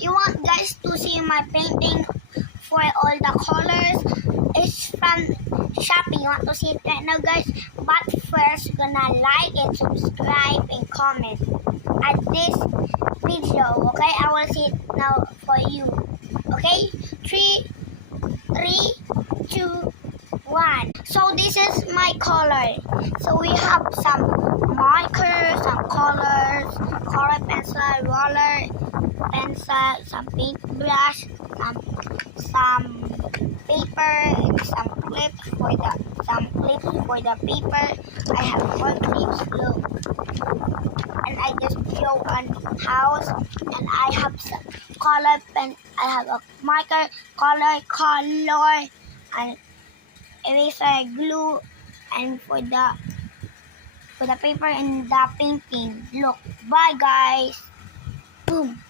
you want guys to see my painting for all the colors, it's from Shopee. You want to see it right now, guys? But first, gonna like and subscribe and comment at this video. Okay, I will see it now for you. Okay, 3, 2, 1. So this is my color. So we have some markers, some colors, color pencil, roller pencil, some paintbrush, some paper, and some clips for the paper. I have 4 clips, look. And I just show one house, and I have some color pen. I have a marker, color, and eraser, glue, and for the paper and the painting. Look, bye guys. Boom.